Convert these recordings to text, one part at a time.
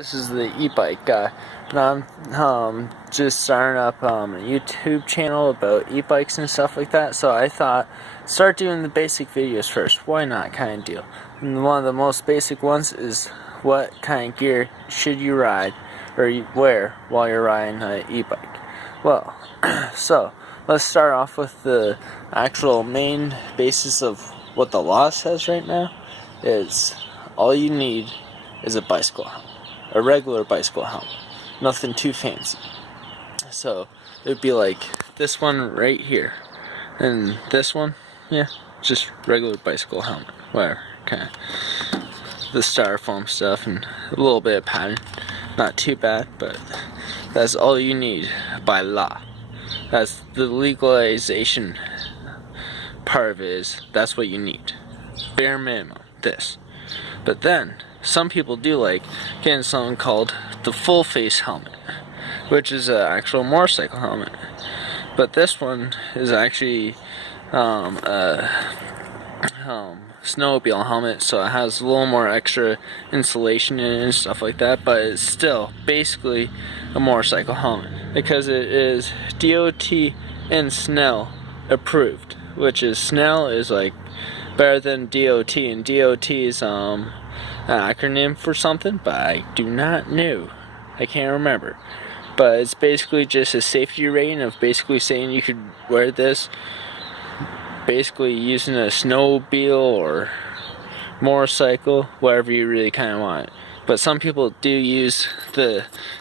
This is the e-bike guy, but I'm just starting up a YouTube channel about e-bikes and stuff like that. So I thought, start doing the basic videos first. Why not, kind of deal. And one of the most basic ones is what kind of gear should you ride or wear while you're riding an e-bike. Well, so let's start off with the actual main basis of what the law says right now. Is all you need is a bicycle helmet. A regular bicycle helmet, nothing too fancy. So it would be like this one right here, and this one, yeah, just regular bicycle helmet, whatever, kind of the styrofoam stuff and a little bit of padding, not too bad, but that's all you need by law. That's the legalization part of it, is that's what you need, bare minimum, this. But then some people do like getting something called the full face helmet, which is an actual motorcycle helmet. But this one is actually a snowmobile helmet, so it has a little more extra insulation in it and stuff like that, but it's still basically a motorcycle helmet because it is DOT and Snell approved, which is Snell is like better than DOT, and DOT is an acronym for something, but I do not know. I can't remember. But it's basically just a safety rating of basically saying you could wear this basically using a snowmobile or motorcycle, whatever you really kind of want. But some people do use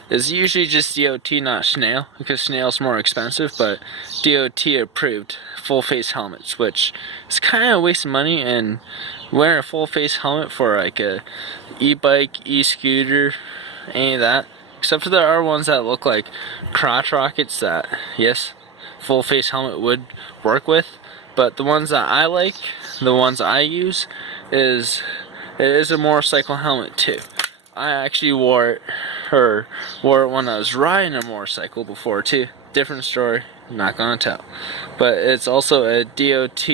it's usually just DOT, not Snell, because Snell's more expensive, but DOT approved full face helmets, which is kind of a waste of money. And wearing a full face helmet for like a e-bike, e-scooter, any of that, except for there are ones that look like crotch rockets that, yes, full face helmet would work with. But the ones that I like, the ones I use, it is a motorcycle helmet too. I actually wore it when I was riding a motorcycle before too. Different story, not gonna tell. But it's also a DOT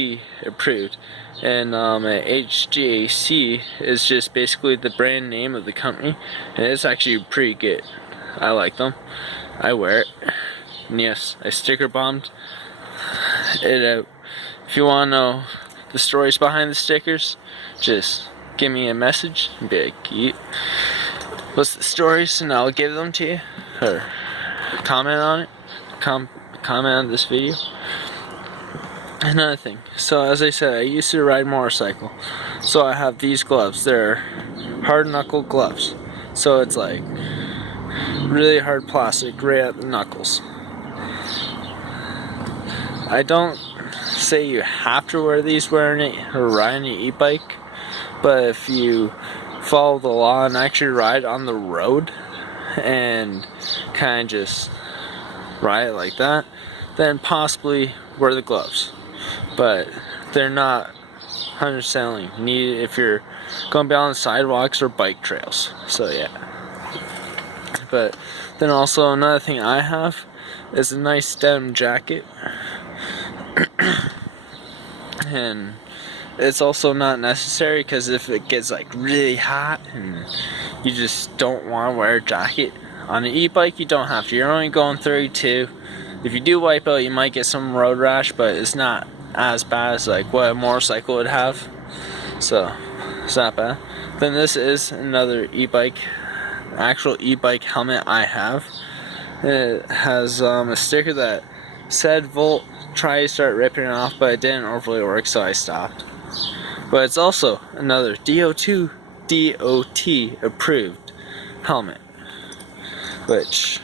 approved, and HGAC is just basically the brand name of the company, and it's actually pretty good. I like them. I wear it, and yes, I sticker bombed it out. If you want to know the stories behind the stickers, just give me a message and be like, what's the stories, and I'll give them to you, or comment on it, comment on this video. Another thing, so as I said, I used to ride motorcycle, so I have these gloves. They're hard knuckle gloves, so it's like really hard plastic right at the knuckles. I don't say you have to wear these wearing it or riding an e-bike, but if you follow the law and actually ride on the road and kind of just ride it like that, then possibly wear the gloves. But they're not 100% needed if you're going to be on the sidewalks or bike trails. So yeah. But then also another thing I have is a nice denim jacket. And it's also not necessary, because if it gets like really hot and you just don't want to wear a jacket on an e-bike, you don't have to. You're only going 32. If you do wipe out, you might get some road rash, but it's not as bad as like what a motorcycle would have, so it's not bad. Then this is another e-bike, actual e-bike helmet I have. It has a sticker that said Volt. Try to start ripping it off, but it didn't overly work, so I stopped. But it's also another DOT approved helmet, which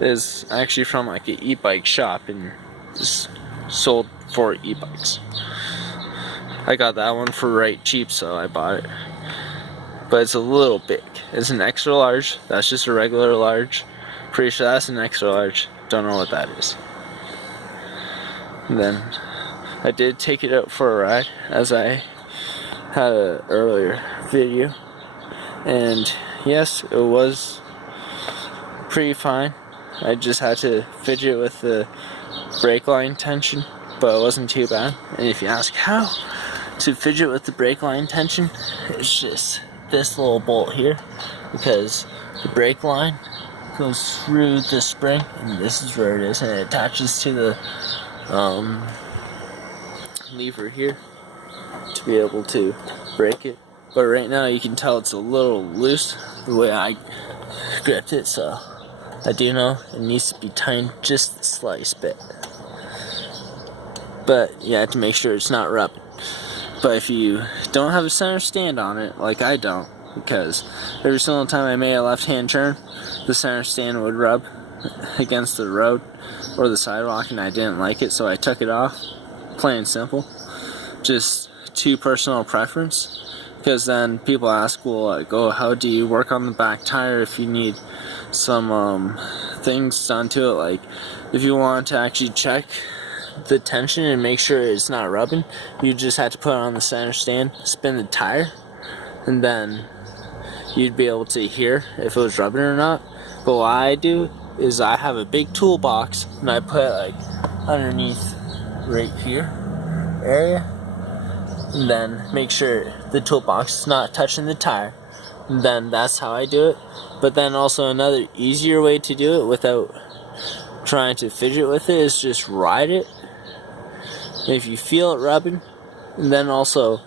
is actually from like an e-bike shop and is sold for e-bikes. I got that one for right cheap, so I bought it. But it's a little big. It's an extra large. That's just a regular large. Pretty sure that's an extra large. Don't know what that is. And then I did take it out for a ride, as I had an earlier video, and yes, it was pretty fine. I just had to fidget with the brake line tension, but it wasn't too bad. And if you ask how to fidget with the brake line tension, it's just this little bolt here. because the brake line goes through the spring, and this is where it is, and it attaches to the lever here to be able to brake it. But right now you can tell it's a little loose the way I gripped it, so I do know it needs to be tightened just the slightest bit. But you have to make sure it's not rubbing. But if you don't have a center stand on it, like I don't, because every single time I made a left-hand turn, the center stand would rub against the road or the sidewalk, and I didn't like it, so I took it off. Plain and simple. Just to personal preference. Because then people ask, well, like, oh, how do you work on the back tire if you need some things done to it? Like, if you want to actually check the tension and make sure it's not rubbing, you just have to put it on the center stand, spin the tire, and then you'd be able to hear if it was rubbing or not. But what I do is I have a big toolbox, and I put it like underneath right here area, and then make sure the toolbox is not touching the tire, and then that's how I do it. But then also another easier way to do it without trying to fidget with it is just ride it. If you feel it rubbing, and then also